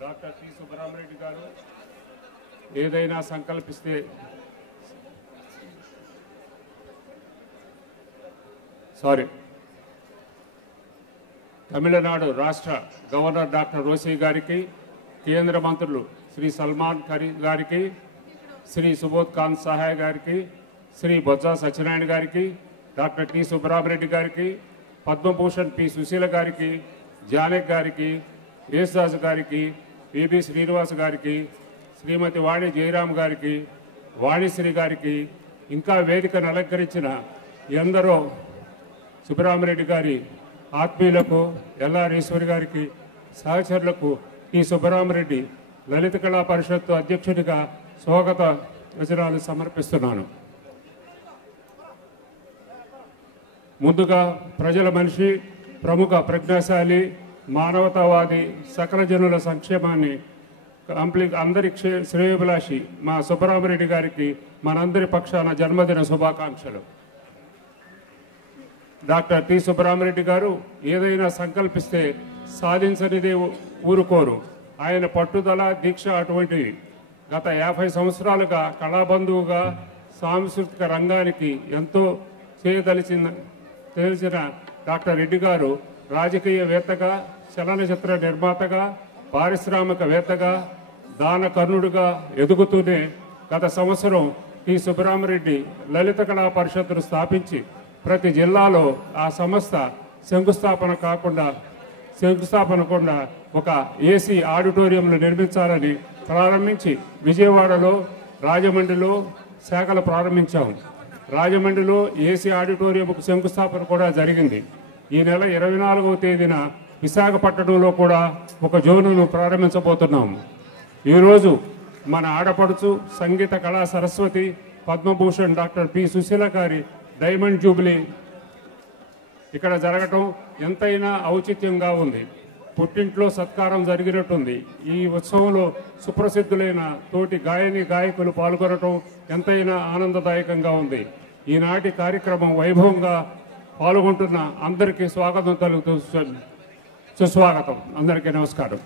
Doctor T Subbarami Reddy గారు ఏదైనా సంకల్పిస్తే sorry. Tamil Nadu రాష్ట్ర గవర్నర్ డాక్టర్ రోసీ గారికి కేంద్ర మంత్రులు శ్రీ సల్మాన్ ఖరీ గారికి శ్రీ సుబోధ్ ఖాన్ సహాయ్ గారికి శ్రీ బొత్స సత్యనారాయణ గారికి డాక్టర్ టి సుబ్బరామరెడ్డి గారికి పద్మభూషణ్ పి సుశీల గారికి జానక్ గారికి యేసుదాస్ గారికి పిబి శ్రీనివాస్ గారికి శ్రీమతి వాణి జయరామ్ గారికి వాణిశ్రీ గారికి ఇంకా వేదికను అలంకరించిన ఎందరో సుబ్బరామరెడ్డి గారి ఆత్మీయులకు ఎల్ఆర్ ఈశ్వరి గారికి సహచరులకు టి సుబ్బరామరెడ్డి లలిత కళా పరిషత్తు అధ్యక్షుడిగా స్వాగత వచనాలు సమర్పిస్తున్నాను. ముందుగా ప్రజల మనిషి ప్రముఖ ప్రజ్ఞాశాలి మానవతావాది సకల జనుల సంక్షేమాన్ని కంప్లీట్ అందరి క్షే శ్రేయోభిలాషి మా సుబ్బరామరెడ్డి గారికి మనందరి పక్షాన జన్మదిన శుభాకాంక్షలు. డాక్టర్ టి సుబ్బరామరెడ్డి గారు ఏదైనా సంకల్పిస్తే సాధించనిదే ఊరుకోరు. ఆయన పట్టుదల దీక్ష అటువంటివి. గత యాభై సంవత్సరాలుగా కళాబంధువుగా సాంస్కృతిక రంగానికి ఎంతో చేయదలిచిన తెలిసిన డాక్టర్ రెడ్డి గారు రాజకీయవేత్తగా చలనచిత్ర నిర్మాతగా పారిశ్రామికవేత్తగా దాన కర్ణుడుగా ఎదుగుతూనే గత సంవత్సరం ఈ సుబ్బరామరెడ్డి లలిత కళా పరిషత్తును స్థాపించి ప్రతి జిల్లాలో ఆ సంస్థ శంకుస్థాపన కాకుండా శంకుస్థాపన కూడా ఒక ఏసీ ఆడిటోరియంలు నిర్మించాలని ప్రారంభించి విజయవాడలో రాజమండ్రిలో శాఖలు ప్రారంభించాము. రాజమండ్రిలో ఏసీ ఆడిటోరియంకు శంకుస్థాపన కూడా జరిగింది. ఈ నెల ఇరవై నాలుగవ తేదీన విశాఖపట్నంలో కూడా ఒక జోనును ప్రారంభించబోతున్నాము. ఈరోజు మన ఆడపడుచు సంగీత కళా సరస్వతి పద్మభూషణ్ డాక్టర్ పి సుశీల గారి డైమండ్ జూబ్లీ. ఇక్కడ జరగటం ఎంతైనా ఔచిత్యంగా ఉంది. పుట్టింట్లో సత్కారం జరిగినట్టుంది. ఈ ఉత్సవంలో సుప్రసిద్ధులైన తోటి గాయని గాయకులు పాల్గొనటం ఎంతైనా ఆనందదాయకంగా ఉంది. ఈనాటి కార్యక్రమం వైభవంగా పాల్గొంటున్న అందరికీ స్వాగతం కలుగుతూ సుస్వాగతం. అందరికీ నమస్కారం.